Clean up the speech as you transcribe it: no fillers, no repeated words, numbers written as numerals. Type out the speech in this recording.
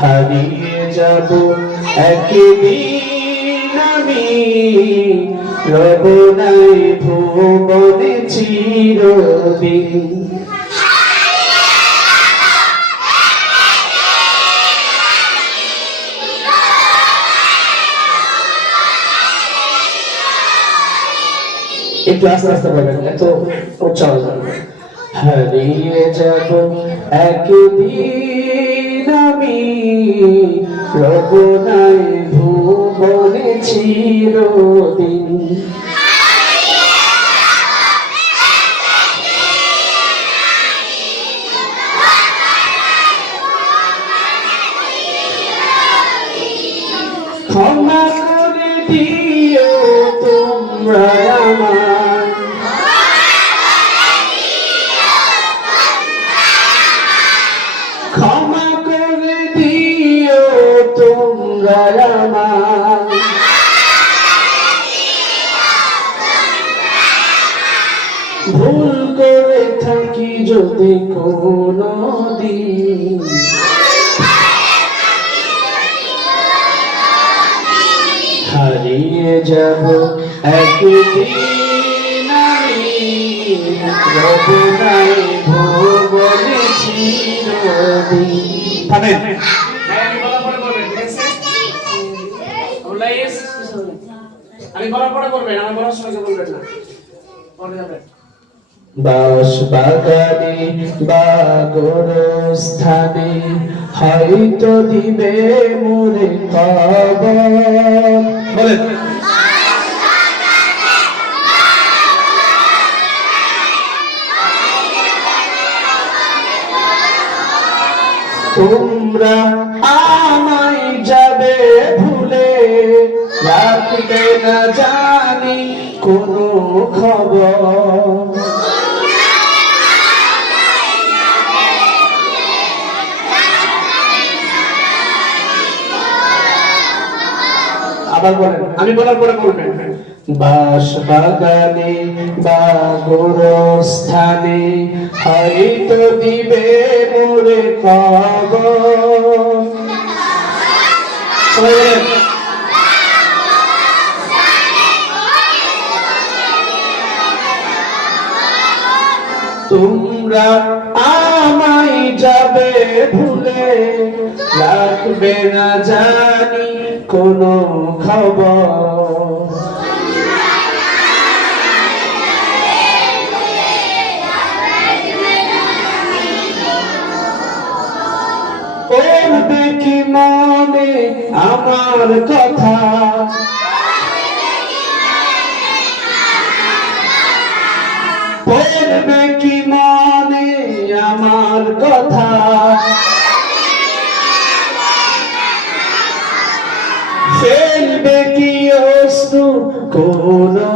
হারিয়ে যাব একদিন আমি, রব নাই ভুবনে চিরদিন। একটু আস্তে আস্তে বলবেন, এত উচ্চারণ। হারিয়ে যাব একদিন আমি, রব নাই ভুবনে চিরদিন। ক্ষমা করে দিও তোমরা আমার, ক্ষমা করে দিও তোমরা আমার, ভুল করে থাকি যদি কোনো দিন। হারিয়ে যাব একদিন আমি, রব নাই ভুবনে চিরদিন। থামেন। আমি বলার পরে বলবেন, আমি বলার সময় বলবেন না, পরে যাবেন। বাস বাগানে বা গোরস্থানে হয়তো দিবে মোরে খবর। বলেন। তোমরা আমায় যাবে ভুলে, রাখবে না জানি কোনো খবর। আবার বলেন, আমি বলার পরে বলবেন। বাস বাগানে বা গোরস্থানে হয়তো দিবে মোরে খবর। তোমরা আমায় যাবে ভুলে, রাখবে না জানি কোনো খবর। পড়বে কি মনে আমার কথা, পড়বে কি মনে আমার কথা, ফেলবে কি অশ্রু কোনো